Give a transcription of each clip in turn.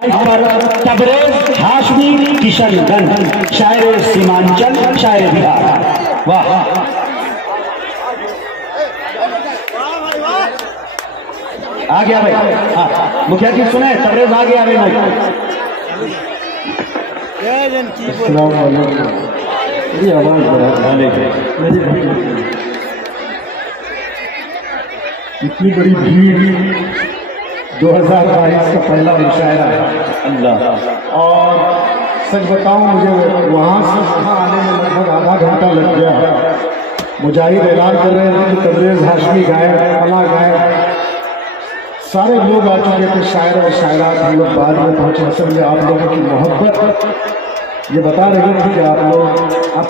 तबरेज हाशमी किशनगंज, शायर सीमांचल, शायर बिहार। वाह आ गया भाई। हाँ मुखिया जी सुने, तबरेज आ गया भाई। इतनी बड़ी भीड़ 2022 का पहला मुशायरा अल्लाह। और सच बताऊं, मुझे वहाँ से यहाँ आने में लगभग आधा घंटा लग गया। मुजाहिद ऐलान कर रहे थे कि तबरेज हाशमी गायब, फला गायब, सारे लोग आ चुके थे, शायर और शायरात। हम लोग बाद में पहुँचे। असल में आप लोगों की मोहब्बत ये बता रहे थे कि आप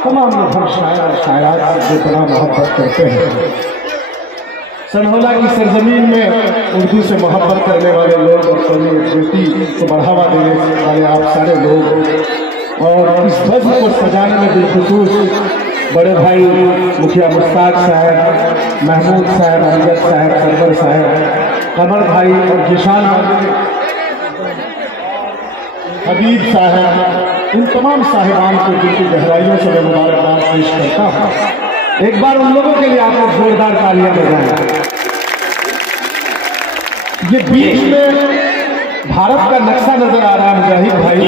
तमाम लोग हम शायर और शायरात से बेपनाह मोहब्बत करते हैं। सनहौला की सरजमीन में उर्दू से मोहब्बत करने वाले लोग और कवि बेटी को बढ़ावा देने वाले आप सारे लोग, और इस बज़्म को सजाने में बिलखुसूस बड़े भाई मुखिया मुश्ताक साहब, महमूद साहब, अमजद साहब, सरवर साहब, कमर भाई और जिशान हबीब साहब, इन तमाम साहिबान को जिनकी गहराइयों से मैं मुबारकबाद पेश करता हूँ। एक बार उन लोगों के लिए आप लोग जोरदार तालियां बजाएं। ये बीच में भारत का नक्शा नजर आ रहा है मुजाहिद भाई।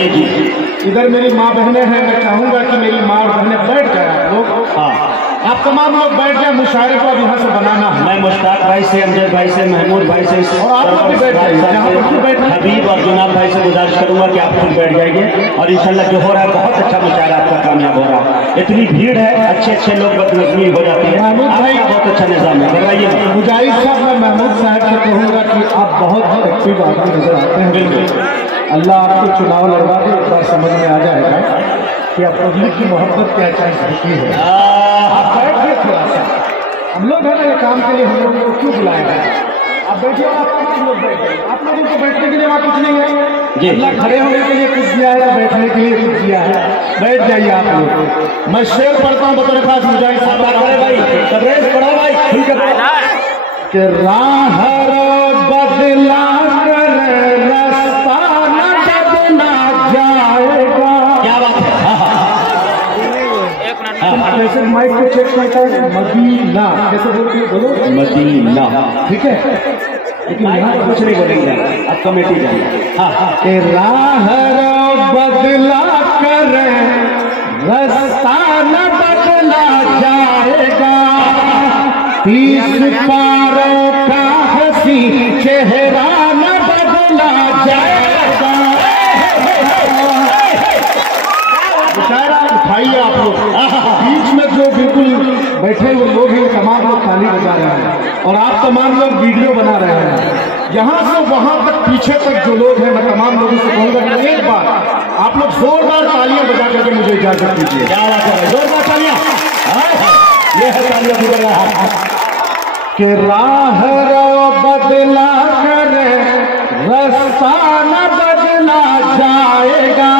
इधर मेरी माँ बहनें हैं, मैं चाहूंगा कि मेरी माँ और बहनें बैठ जाए। आप लोग, हाँ आप तमाम लोग बैठ जाए। मुशायरे को अब यहाँ से बनाना है। मैं मुश्ताक भाई से, अमजद भाई से, महमूद भाई से और आप लोग भी बैठ जाइए। हबीब और जुनाब भाई से गुजारिश करूंगा कि आप खुद बैठ जाइए। और इंशाल्लाह जो हो रहा है बहुत अच्छा मुशायरा आपका कामयाब हो रहा है। इतनी भीड़ है, अच्छे अच्छे लोग बदनज़मी हो जाती है। महमूद भाई बहुत अच्छा निजाम है, बताइए मुजाहिद साहब। मैं महमूद साहब से कहूँगा कि आप बहुत एक्टिव आदमी नजर आते हैं। बिल्कुल। अल्लाह आपको चुनाव लड़वा दे, एक बार समझ में आ जाएगा कि अब पब्लिक की मोहब्बत क्या चीज होती है। आप बैठिए थोड़ा सा, हम लोग हैं ना ये काम के लिए, हम लोगों को क्यों बुलाया है। आप बैठिए, आप लोग बैठिए। आप लोगों को बैठने के लिए वहाँ कुछ नहीं है। अल्लाह खड़े होने के लिए कुछ दिया है, बैठने के लिए कुछ दिया है। बैठ जाइए आप लोग। मैं शेर पढ़ता हूँ बतौर खास मुजाहिद साहब भाई, तबरेज पढ़ो भाई। कि राह बदला कर रास्ता न बदला जाएगा। क्या बात है। कैसे माइक को चेक करता है। मदीना कैसे बोलो, मदीना, ठीक है। लेकिन यहाँ कुछ नहीं बोलेंगे, अब कमेटी जाइए। हाँ कि राह बदला कर रास्ता न बदला जाएगा, 30 पारों का हंसी चेहरा न बदला जाएगा। मुशायरा उठाइए आप लोग। बीच में जो बिल्कुल बैठे हुए लोग हैं, तमाम लोग ताली बजा रहे हैं और आप तमाम लोग वीडियो बना रहे हैं। यहाँ से वहाँ तक, पीछे तक जो लोग हैं, मैं तमाम लोगों से कहूँगा कि एक बार आप लोग जोरदार तालियां बजा करके मुझे इजाजत दीजिए। क्या बात है, जोरदार तालियां। ये है तालियां बिगड़ रहा है। कि राह बदला कर रास्ता न बदला जाएगा,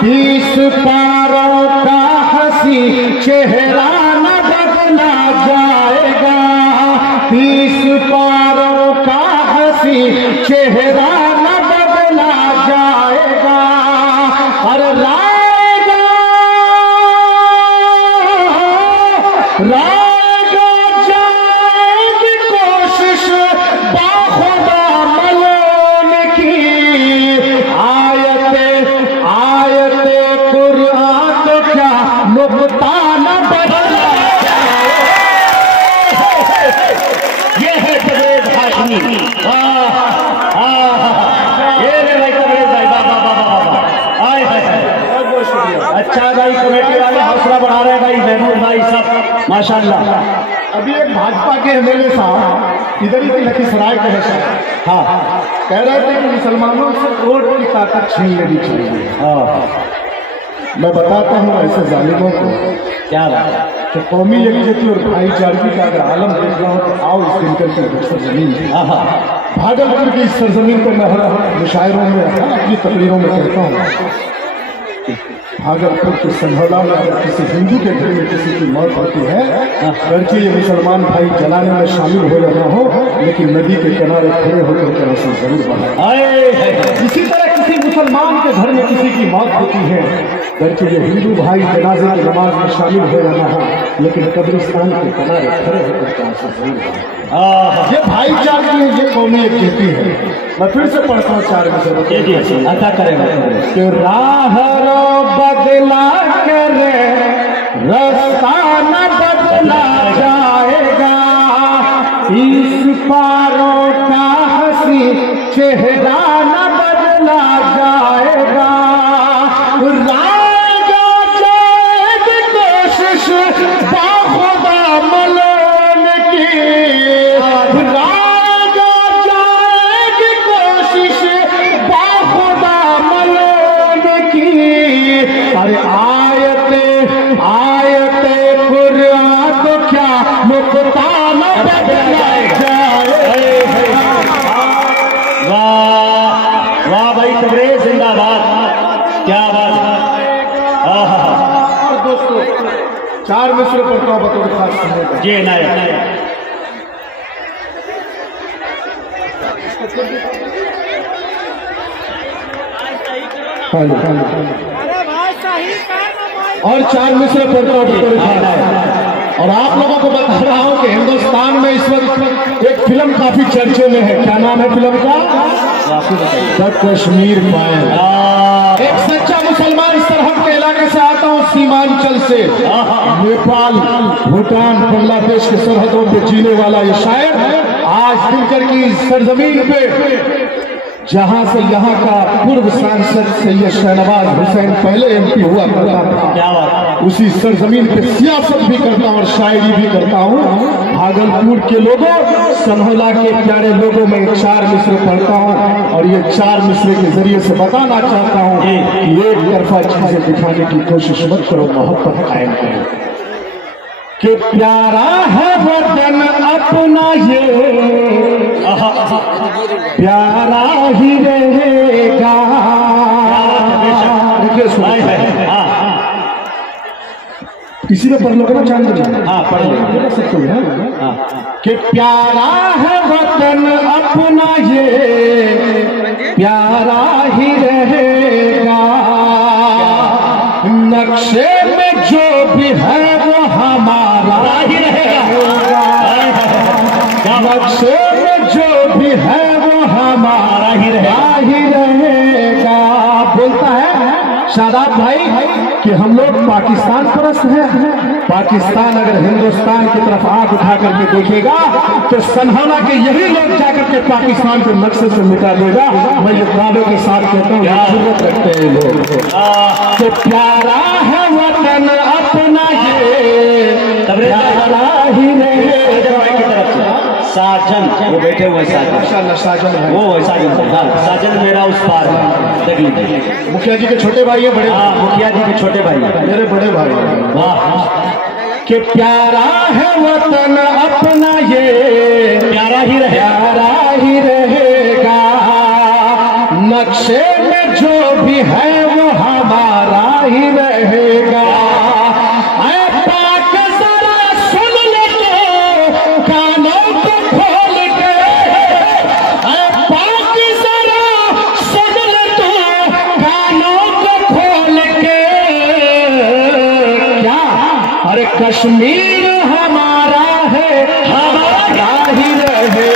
30 पारों का हंसी चेहरा न बदला जाएगा, 30 पारों का हंसी चेहरा न बदला जाएगा। और रायगा जाएगी कोशिश बाखुदा मलोन की, आयते कुरान तो क्या नुक्ता न बदला। ये है तबरेज हाशमी। ये रे भाई तबरेज भाई, बाबा बाबा बाबा, आए है। अच्छा भाई, कमेटी वाले हौसला बढ़ा रहे हैं भाई, महमूद भाई सब माशाल्लाह। अभी एक भाजपा के एमएलए साहब इधर ही लखीसराय के हैं, हाँ, कह रहे थे कि मुसलमानों से वोट की ताकत छीन लेनी चाहिए। हाँ, मैं बताता हूँ ऐसे जालिमों को क्या बात कि कौमी यकजहती और भाईचारगी का अगर आलम देखना हो तो आओ इस दिनकर की सरजमीन, भागलपुर की इस सरजमीन को मैं मुशायरों में, अपनी तकरीरों में कहता हूँ। भागलपुर के सनहौला में अगर किसी हिंदू के घर में किसी की मौत होती है, लड़की ये मुसलमान भाई जलाने में शामिल हो रहा हो, लेकिन नदी के किनारे खड़े होकर आंसू जरूर बहाए। है। इसी तरह मौत होती है, करके ये हिंदू भाई जनाजे की नमाज में शामिल हो रहा है, लेकिन कब्रिस्तान के किनारे खड़े होकर ये भाईचारे की ये कौमें कहती है। मैं फिर से पढ़ता हूँ 4 में से अदा करेगा कि राह रो बदला करे रास्ता न बदला जाएगा, इस पारों का हंसी चेहरा न बदला जाएगा, राएगा जाएगी कोशिश बाखुदा मलोन की, राएगा जाएगी कोशिश बाखुदा मलोन की। अरे आयते कुरान तो क्या मुक्ता न बदला जाए। वाह वाह भाई तबरेज जिंदाबाद, क्या बात है। दोस्तों 4 मिसरे पढ़ता हूँ बतौर खास सुनने का। जी नायक और 4 मिसरे पढ़ता हूँ बतौर खास। और आप लोगों को बता रहा हूँ कि हिंदुस्तान में इस वक्त एक फिल्म काफी चर्चे में है। क्या नाम है फिल्म का? The Kashmir file. एक सच्चा मुसलमान इस तरह के इलाके से आता हूँ, सीमांचल से, नेपाल, भूटान, बांग्लादेश के सरहदों पे जीने वाला ये शायर आज दिनकर की सरजमीन पे, जहां से यहाँ का पूर्व सांसद सैयद शहनवाज हुसैन पहले MP हुआ करता था, उसी सरजमीन पे सियासत भी करता हूँ और शायरी भी करता हूँ। भागलपुर के लोगों, सनहौला के प्यारे लोगों में 4 मिसरे पढ़ता हूँ और ये 4 मिसरे के जरिए से बताना चाहता हूँ कि एक तरफा चीजें दिखाने की कोशिश मत करो, मोहब्बत कायम करो। कि प्यारा है वतन अपना ये प्यारा ही रहेगा। इसी में पढ़ लो ना, चांद। हाँ पढ़ लो सकते हो कि प्यारा है वतन अपना ये प्यारा ही रहेगा, नक्शे में जो भी है वो हमारा ही रहेगा, नक्शे में जो भी है वो हमारा ही रहेगा। बोलता है शादाब भाई कि हम लोग पाकिस्तान परस्त हैं। पाकिस्तान अगर हिंदुस्तान की तरफ आंख उठा करके देखेगा तो सनहौला के यही लोग जाकर के पाकिस्तान को नक्शे से मिटा देगा। मैं ये दावे के साथ कहता हूँ, जरूरत रखते हैं लोग। तो प्यारा है वतन अपना ये प्यारा ही रहेगा। साजन वो बैठे हुए साजन, साजन है वो साजन, साजन मेरा उस पार है। देख लीजिए, मुखिया जी के छोटे भाई है, बड़े मुखिया जी के छोटे भाई, मेरे बड़े भाई। वाह कि प्यारा है वतन अपना ये प्यारा ही रहेगा, नक्शे में जो भी है वो हमारा ही रहेगा। कश्मीर हमारा है, हमारा ही रहे।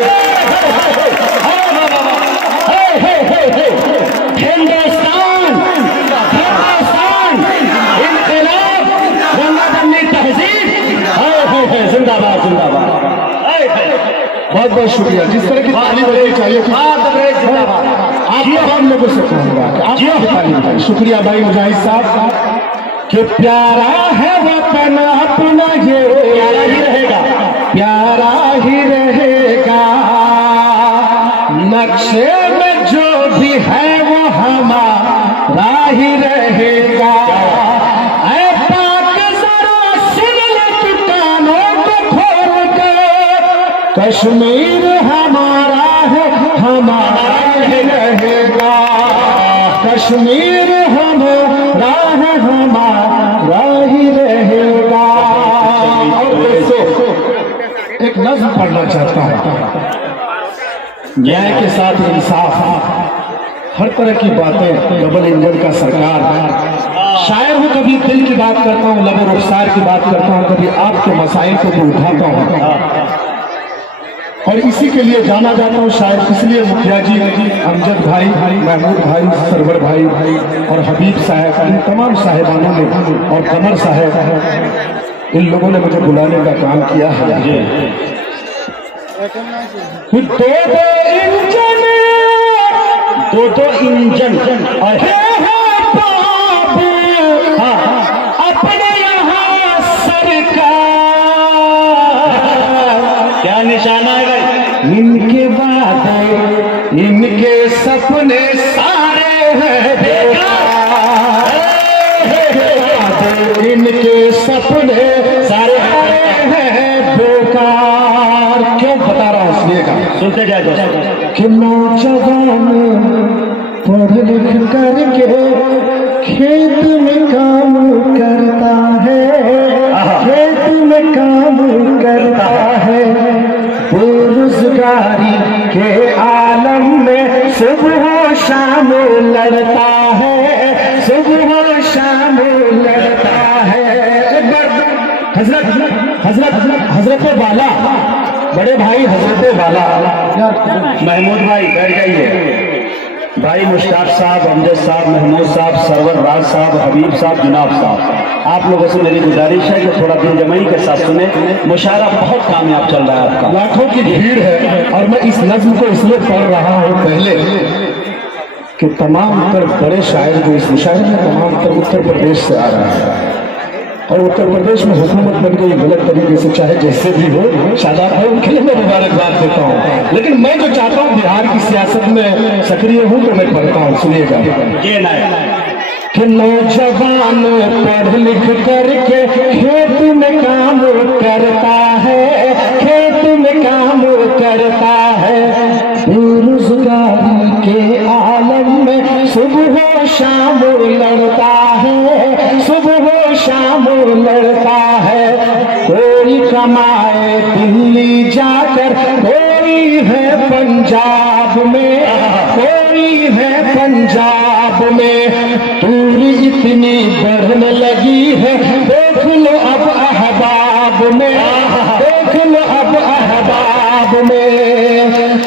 हिंदुस्तान इनकलाब जन्नत तहजीब जिंदाबाद जिंदाबाद। बहुत बहुत शुक्रिया। जिस तरह की तालीम होनी चाहिए जिंदाबाद। आप हम लोगों से कहूँगा आप तालीम। शुक्रिया भाई मुजाहिद साहब कि प्यारा है वतन अपना ये प्यारा ही रहेगा, प्यारा ही रहेगा, नक्शे में जो भी है वो हमारा ही रहेगा। ऐ पाक जरा सुन ले तू कानों को खोल के, कश्मीर हमारा है, हमारा ही रहेगा, कश्मीर हमारा है, हमारा ही रहेगा। और दोस्तों एक नज़्म पढ़ना चाहता हूँ, न्याय के साथ इंसाफ, हर तरह की बातें, डबल इंजन का सरकार। शायर हूँ, कभी दिल की बात करता हूँ, लबो रुखसार की बात करता हूँ, कभी आपके मसाइल को भी उठाता हूँ और इसी के लिए जाना जाता हूँ शायर। इसलिए मुखिया जी, अमजद भाई, महमूद भाई, सरवर भाई और हबीब साहब, इन तमाम साहिबानों ने और कमर साहब, इन लोगों ने मुझे बुलाने का काम किया है। दो इंजन अपने यहाँ सरकार, क्या निशाना है भाई? इनके बाद इनके सपने सारे हैं बेकार, इनके सपने सारे हैं बेकार। क्यों बता रहा हूँ इसलिए का, सुनते जाए दोस्तों। कि नौजवान पढ़ लिख करके खेत में काम करता है, खेत में काम करता है, बेरोजगारी के आलम में सुबह शाम लड़ता है, सुबह शाम लड़ता है। एक बार हजरत वाला, बड़े भाई हजरत वाला, महमूद भाई बैठ जाइए। भाई मुश्ताक साहब, अमजद साहब, महमूद साहब, सरवर राज साहब, हबीब साहब, जनाब साहब, आप लोगों से मेरी गुजारिश है कि थोड़ा दिल जमाई के साथ सुने। मुशायरा बहुत कामयाब चल रहा है आपका, लाखों की भीड़ है। और मैं इस नज्म को इसलिए पढ़ रहा हूँ पहले कि तमाम तर बड़े शायर जो इस मुशायरे में तमाम तर उत्तर प्रदेश से आ रहा है और उत्तर प्रदेश में हुकूमत बन गई गलत तरीके से, चाहे जैसे भी हो। शादाब भाई उनके लिए मैं मुबारकबाद देता हूँ, लेकिन मैं जो चाहता हूँ बिहार की सियासत में सक्रिय हूँ तो मैं पढ़ता हूँ। सुनिएगा कि नौजवान पढ़ लिख करके खेत में काम करता है, खेत में काम करता है, बेरोजगारी के आलम में सुबह शाम लड़ता है, सुबह शाम लड़ता है। कोई कमाए दिल्ली जाकर, कोई है पंजाब में, कोई है पंजाब में। दूरी इतनी बढ़ने लगी है, देख लो अब अहबाब में, देख लो अब अहबाब में।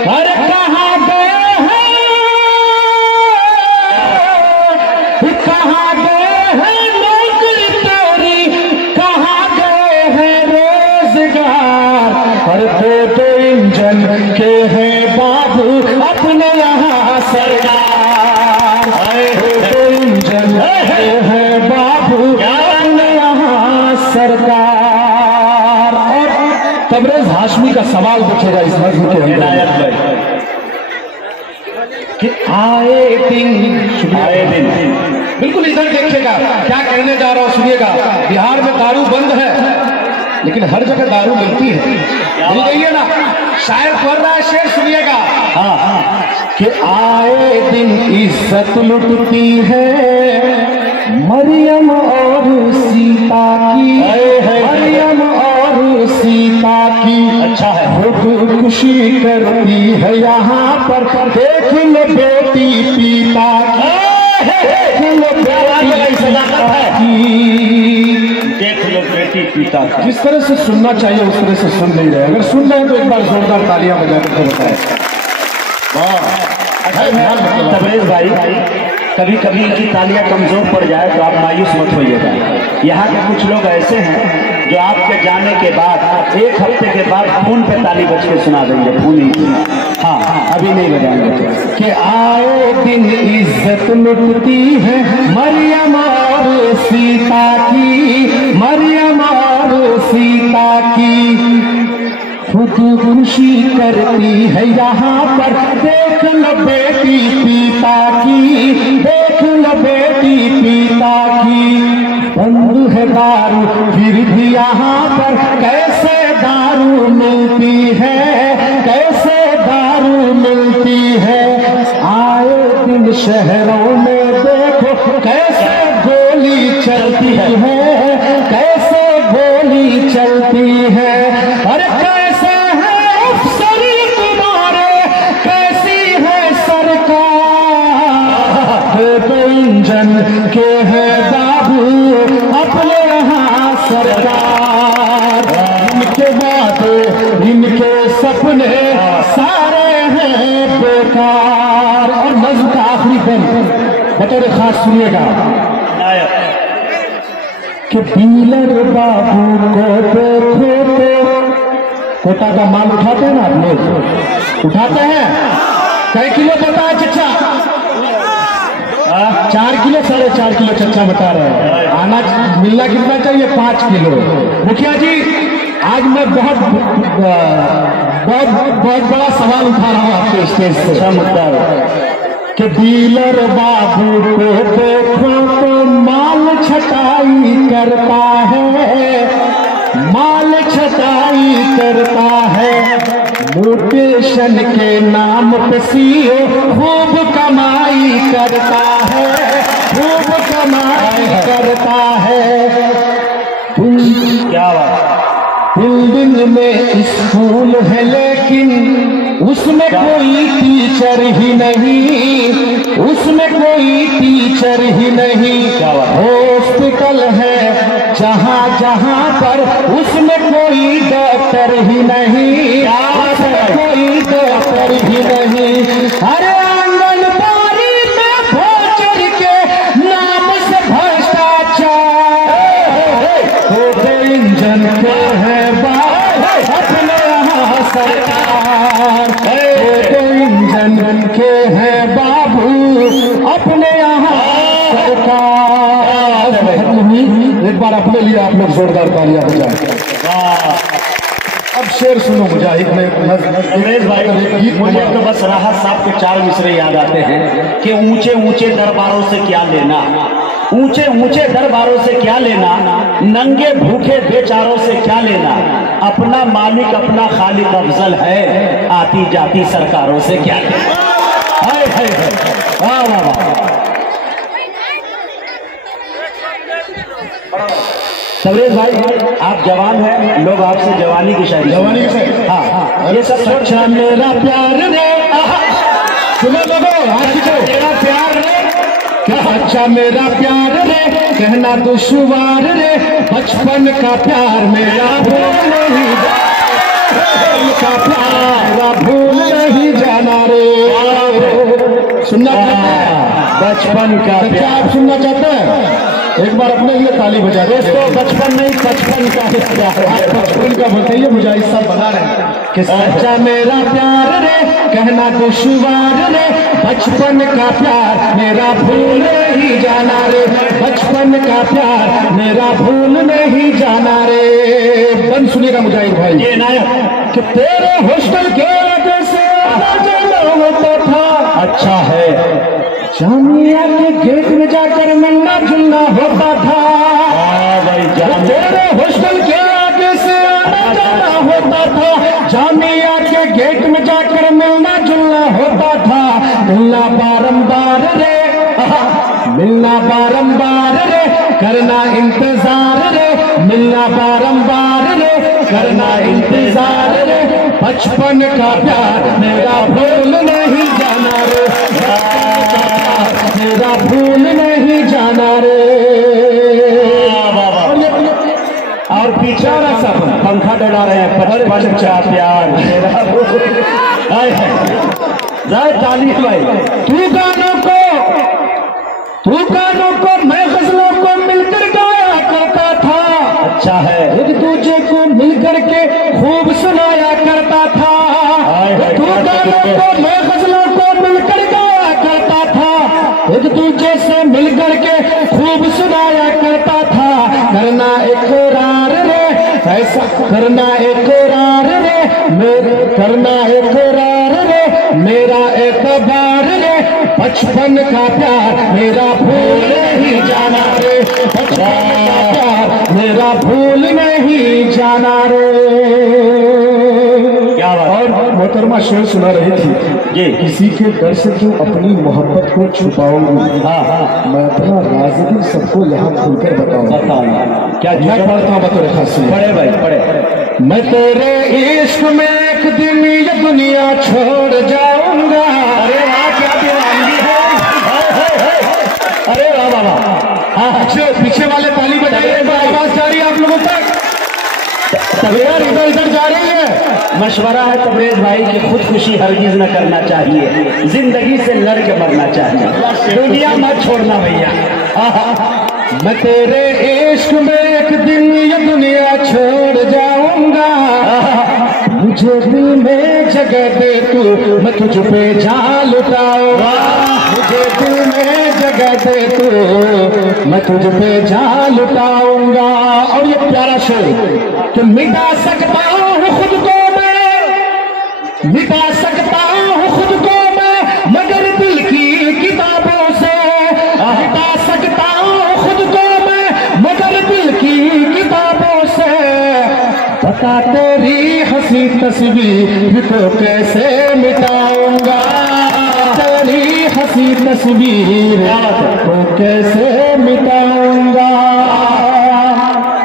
अरे कहाँ गए हैं, कहाँ गए हैं नौकरी तेरी, कहाँ गए हैं रोजगार। अरे दो इंजन के हैं बाबू अपने यहाँ सरकार, दो इंजन के हैं बाबू अपने यहाँ सरकार। और तबरेज हाशमी का सवाल पूछेगा इस नज्म के अंदर कि आए दिन बिल्कुल इधर देखिएगा क्या कहने जा रहा हूं, सुनिएगा। बिहार में दारू बंद है लेकिन हर जगह दारू मिलती है, मिल गई है ना। शायर पढ़ रहा है शेर, सुनिएगा। कि आए दिन इज्जत लुटती है मरियम और सीता की, मरियम और सीता की। अच्छा है, खुदकुशी करती है यहाँ पर, देख लो बेटी पिता की, देख लो बेटी देख लो बेटी पिता की। जिस तरह से सुनना चाहिए उस तरह से सुन नहीं रहे। अगर सुन रहे हैं तो एक बार जोरदार तालियां बजा कर बताएं। तबरेज भाई, कभी कभी इनकी तालियां कमजोर पड़ जाए तो आप मायूस मत होइएगा। यहाँ के कुछ लोग ऐसे हैं जो आपके जाने के बाद एक हफ्ते के बाद फोन पे ताली बज के सुना देंगे, फोन ही। हाँ, अभी नहीं बजाएंगे। कि आए दिन इज्जत लुटती है मरियम और सीता की, मरियम और सीता की। खुदकुशी करती है यहाँ पर, देख लो बेटी पिता की, देख लो बेटी पिता की। बंद है दारू फिर भी यहाँ पर, कैसे दारू मिलती है, कैसे दारू मिलती है। आए दिन शहरों में देखो कैसे गोली चलती है, कैसे गोली चलती है। अरे कैसे है अफसर तुम्हारे, कैसी है सरकार। इंजन के हैं बाबू अपने यहाँ सरकार, इनके बातें इनके सपने सारे हैं बेकार। और नज़्म का आखिरी बंद बतौर खास सुनिएगा कि डीलर बाबू को देखो तो कोटा का माल उठाते हैं ना आप लोग, उठाते हैं? कई किलो बता है चच्चा? 4 किलो 4.5 किलो चच्चा बता रहे हैं। आना मिलना कितना चाहिए? 5 किलो। मुखिया जी आज मैं बहुत बड़ा सवाल उठा रहा हूँ आपके स्टेज से। अच्छा मुद्दा कि डीलर बाबू को देखो तो माल छटाई करता है, माल छटाई करता है, मोटेशन के नाम पे सीओ खूब कमाई करता है, खूब कमाई करता है। क्या बात, बिल्डिंग में स्कूल है लेकिन उसमें कोई टीचर ही नहीं, उसमें कोई टीचर ही नहीं। हॉस्पिटल है जहाँ जहाँ पर उसमें कोई डॉक्टर ही नहीं, कोई डॉक्टर ही नहीं। अरे आंगनबाड़ी में भोजन के नाम से भ्रष्टाचार, तो इंजन के है अपने यहाँ सरकार, तो इंजन के है बाबू अपने यहाँ सरकार। एक बार अपने लिए आप लोग जोरदार तालियां बजाएं। अब शेर सुनो मुजाहिद में। रमेश भाई मुझे तो बस राहत साहब के 4 मिसरे याद आते हैं कि ऊंचे ऊंचे दरबारों से क्या लेना, ऊंचे ऊंचे दरबारों से क्या लेना, नंगे भूखे बेचारों से क्या लेना, अपना मालिक अपना खालिक अफजल है, आती जाती सरकारों से क्या लेना। हाय हाय वाह वाह वाह। सवरेश भाई आप जवान हैं, लोग आपसे जवानी की शायरी, जवानी की शायरी, हाँ ये सब अच्छा मेरा प्यार रे, सुनो लोगो हाथ खींचो, मेरा प्यार रे, क्या अच्छा मेरा प्यार रे, कहना दुश्वार रे, बचपन का प्यार मेरा भूल नहीं का प्यार भूल नहीं जाना रे। सुनना चाहते हैं बचपन का प्यार? आप सुनना चाहते हैं? एक बार अपने लिए ताली बजा दो। दोस्तों बचपन नहीं 55 का प्यार, 55 का बताइए मुझे सब बना रहे हैं कि सच्चा मेरा प्यार रे, कहना दुश्वार रे, बचपन का प्यार मेरा भूल नहीं जाना रे, बचपन का प्यार मेरा भूल नहीं जाना रे। बंद सुनिएगा मुजाहिद भाई, ये नायक कि तेरे हॉस्टल के आगे से जाना होता था, अच्छा है जामिया के गेट में जाकर मिलना जुलना होता था, तेरे हॉस्टल के आगे से आना जाना होता था, जामिया के गेट में जाकर मिलना जुलना होता था, मिलना बारंबार रे, मिलना बारंबार रे, करना इंतजार रे, मिलना बारंबार रे, करना इंतजार रे, बचपन का प्यार मेरा भूल नहीं जाना रे, मेरा भूल नहीं जाना रे। और पीछे सब पंखा डला रहे हैं, बचपन का प्यार मेरा ताली भाई। तू गानों को मैं गजलों को मिलकर गाया करता था, अच्छा है एक दूजे को मिलकर के खूब सुनाया करता था, तू गानों को मैं गजलों को मिलकर गाया करता था, एक दूजे से मिलकर के खूब सुनाया करता था, करना इकरार रे, ऐसा करना इकरार रे, करना इकरार रे, मेरा एतबार रे, बचपन का प्यार मेरा भूल नहीं जाना रे, बचपन का प्यार मेरा भूल नहीं जाना रे। क्या बात। और मोहतरमा शेर सुना रही थी जी, किसी के डर से तू अपनी मोहब्बत को छुपाऊंगी, हाँ हाँ मैं अपना राज भी सबको यहाँ खुलकर बताऊंगा। क्या मैं पढ़ता हूँ बतौर खास, पढ़े भाई पढ़े। मैं तेरे इश्क में एक दिन ये दुनिया छोड़ जाऊंगा, अरे वाह क्या दीवानगी है, अरे वाह पीछे वाले ताली बजाइए, आवाज जा रही है आप लोगों तक, तबीयत इधर इधर जा रही है। मशवरा है तबरेज भाई कि खुदकुशी हरगिज न करना चाहिए, जिंदगी से लड़ के मरना चाहिए, दुनिया मत छोड़ना भैया। मैं तेरे इश्क में एक दिन ये दुनिया छोड़ जाऊंगा, मुझे दिल में जगह दे तू, मैं तुझ पे जान लुटाऊंगा, मुझे दिल में जगह दे तू, मैं तुझ पे जान लुटाऊंगा। और ये प्यारा शेर कि मिटा सकता हूँ खुद को मैं, मिटा सकता हूँ खुद को मैं, मगर दिल की किताबों से मिटा सकता हूँ खुद को मैं, मगर दिल की किताबों से। बता तेरी हंसी तस्वीर को कैसे मिटाऊंगा, तेरी हंसी तस्वीर को कैसे मिटाऊंगा।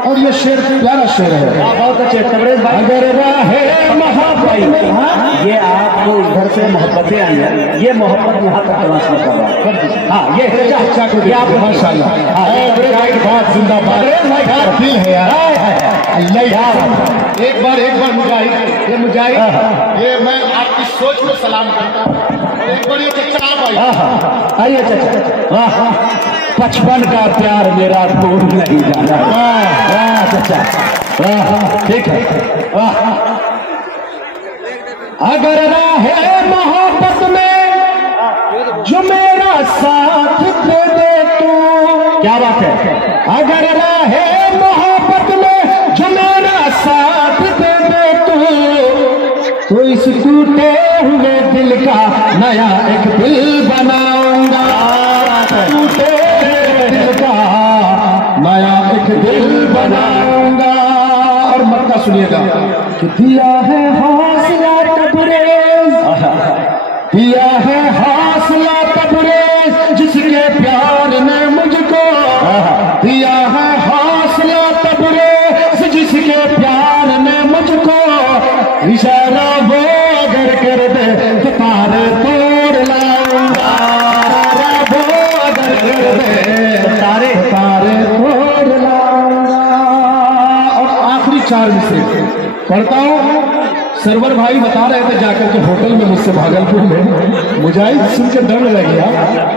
और ये शेर प्यारा शेर है, बहुत अच्छे तबरेज भाई। अगर राहे भाई ये आपको इधर से मोहब्बतें आई हैं, ये मोहब्बत यहाँ तक ट्रांसफर कर रहा है। हाँ ये अच्छा को आप माशाल्लाह, बात जिंदाबाद, दिल है यार अल्लाह यार। एक बार मुजाहिद, ये मुजाहिद, ये मैं आपकी सोच को सलाम करता हूँ। एक बार ये चचा आप आइए, आइए चाचा। वाह, 55 का प्यार मेरा भूल नहीं जाना। वाह वाह चाचा, वाह ठीक है, वाह। अगर राहे मोहब्बत में जो मेरा साथ दे दे तू, क्या बात है, अगर राहे मोहब्बत में जो मेरा साथ दे दे तू, तो इस टूटे हुए दिल का नया एक दिल बनाऊंगा, टूटे हुए दिल का नया एक दिल बनाऊंगा। और मक्का सुनिएगा कि दिया है हौसला तबरेज, दिया है हौसला तबरेज, जिसके प्यार ने मुझको दिया है हौसला तबरेज, जिसके प्यार ने मुझको इशारा वो अगर कर दे तो तारे तोड़ लाऊंगा, वो अगर कर दे तो तारे तोड़ लाऊंगा। और आखिरी 4 मिसरे पढ़ता हूँ। सरवर भाई बता रहे थे जाकर के होटल में मुझसे भागलपुर में, मुजाहिद सुन के डर लग गया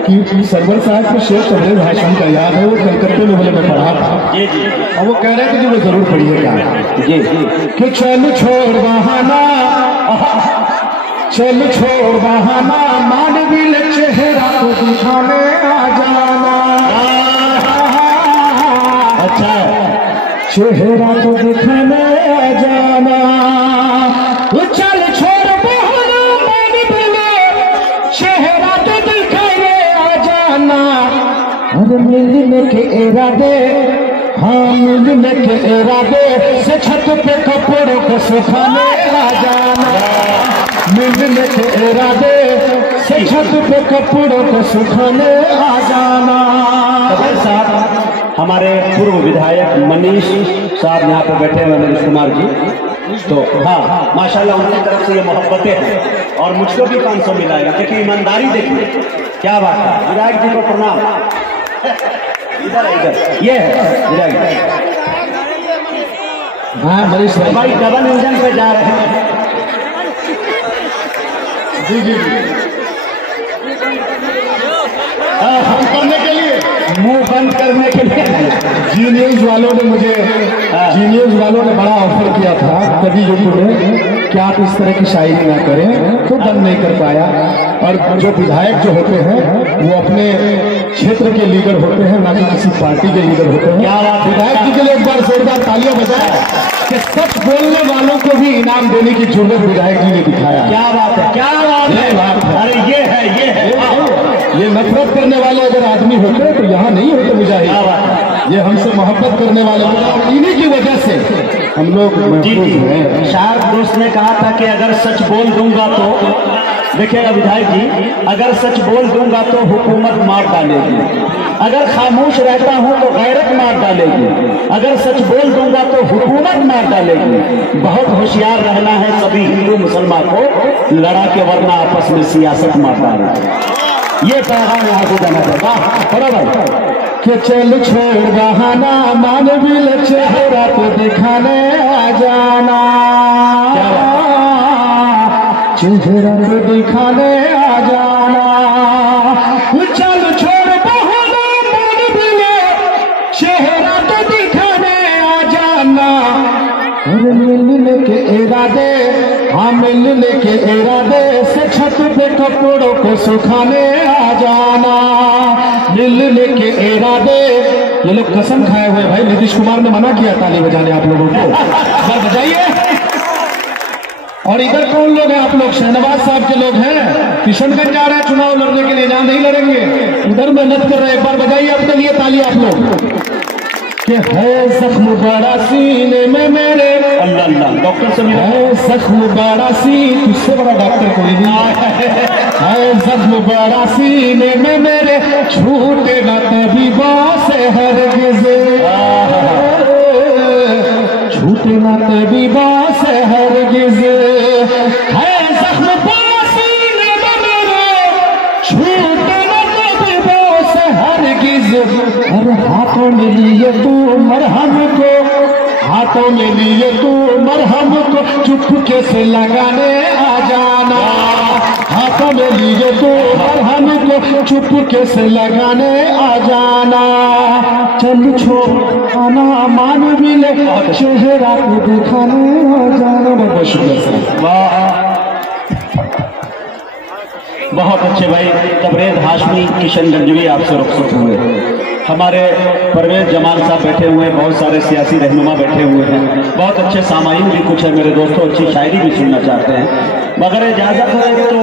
कि सरवर साहब को शेख तबरेज हाशमी का याद है, वो कलकत्ते में बोले मैं पढ़ा था, और वो कह रहे थे कि वो जरूर पढ़िएगा कि चल छोड़ बहाना, चल छोड़ बहाना, मानवील चेहरा को दिखाने आ जाना। अच्छा चेहरा को दिखाने आ जाना, चल छोड़ बहाना, मानवील चेहरा तो दिखाने आ जाना। अरे मिलने के इरादे, हाँ मिलने के इरादे से छत पे कपड़ों को सुखाने आ जाना, मिलने के इरादे से छत पे कपड़ों को सुखाने आ जाना। साहब हमारे पूर्व विधायक मनीष साहब यहाँ पे बैठे हुए, मनीष कुमार जी, तो हाँ माशाल्लाह उनकी तरफ से ये मोहब्बतें हैं और मुझको भी 500 मिला है। देखिए ईमानदारी, देखिए क्या बात है। विधायक जी को प्रणाम। इधर इधर ये है विधायक। हाँ मनीष भाई डबल इंजन पे जा रहे हैं। जी जी करने के लिए, मुंह बंद करने के लिए जी न्यूज वालों ने मुझे, जी न्यूज वालों ने बड़ा ऑफर किया था कभी यूट्यूब में कि आप इस तरह की शायरी ना करें, तो बंद नहीं कर पाया। और जो विधायक जो होते हैं वो अपने क्षेत्र के लीडर होते हैं, ना कि किसी पार्टी के लीडर होते हैं। क्या बात है। विधायक जी के लिए एक बार जोरदार तालियां बजाएं कि सच बोलने वालों को भी इनाम देने की जरूरत विधायक जी ने दिखाया। क्या बात है, क्या बात है, बात है। अरे ये है ये नफरत करने वाले अगर आदमी होते तो यहाँ नहीं होते मुजाहिद, ये हमसे मोहब्बत करने वाले होते, इन्हीं की वजह से हम लोग महफूज हैं। शायद दोस्त ने कहा था कि अगर सच बोल दूंगा तो, देखिएगा विधायक जी, अगर सच बोल दूंगा तो हुकूमत मार डालेगी, अगर खामोश रहता हूं तो गैरत मार डालेगी, अगर सच बोल दूंगा तो हुकूमत मार डालेगी। बहुत होशियार रहना है सभी हिंदू मुसलमान को, लड़ा के वरना आपस में सियासत मार डालेगी। ये पैगाम यहाँ से देना था। वाह भाई कि चल छोड़ बहाना मान बिल चेहरा तो दिखाने आ जाना, चेहरा तो दिखाने आ जाना। चल छोड़ बहाना मान बिल चेहरा तो दिखाने आ जाना। अरे मिलने के इरादे, हाँ मिलने के इरादे से छत पे कपड़ों को सुखाने आ जाना। मिलने के इरादे, ये लोग कसम खाए हुए भाई, नीतीश कुमार ने मना किया ताली बजाने आप लोगों को, इधर बजाइए। और इधर कौन लोग हैं आप लोग? शहनवाज साहब के लोग हैं, किशनगंज जा रहे हैं चुनाव लड़ने के लिए, जहां नहीं लड़ेंगे उधर मेहनत कर रहे हैं। एक बार बजाइए अपने लिए ताली आप लोग। कि है जख्म बड़ा सीने में मेरे, अल्लाह अल्लाह, डॉक्टर से मिला है जख्म बड़ा सीने, तुझसे बड़ा डॉक्टर कोई नहीं है। जख्म बड़ा सीने में मेरे, छूटे न तबीबों से हरगिज़, छूटे न तबीबों से हरगिज़। है जख्म बड़ा सीने में मेरे, छूटे न तबीबों से हरगिज़। अरे हाथों में लिए तू मरहम को, हाथों में लिए तू मरहम को चुपके से लगाने आ जाना। हाथों में लिए तू मरहम को चुपके से लगाने आ जाना। चल छोड़ आना मान मिले चेहरा को दिखाने आ जाना। बहुत शुक्रिया सर, वाह बहुत अच्छे भाई। तबरेज हाशमी किशनगंजवी आपसे रुखसत हुए। हमारे परवेज जमाल साहब बैठे हुए हैं, बहुत सारे सियासी रहनुमा बैठे हुए हैं, बहुत अच्छे सामाईन भी कुछ है मेरे दोस्तों, अच्छी शायरी भी सुनना चाहते हैं, मगर इजाजत हो तो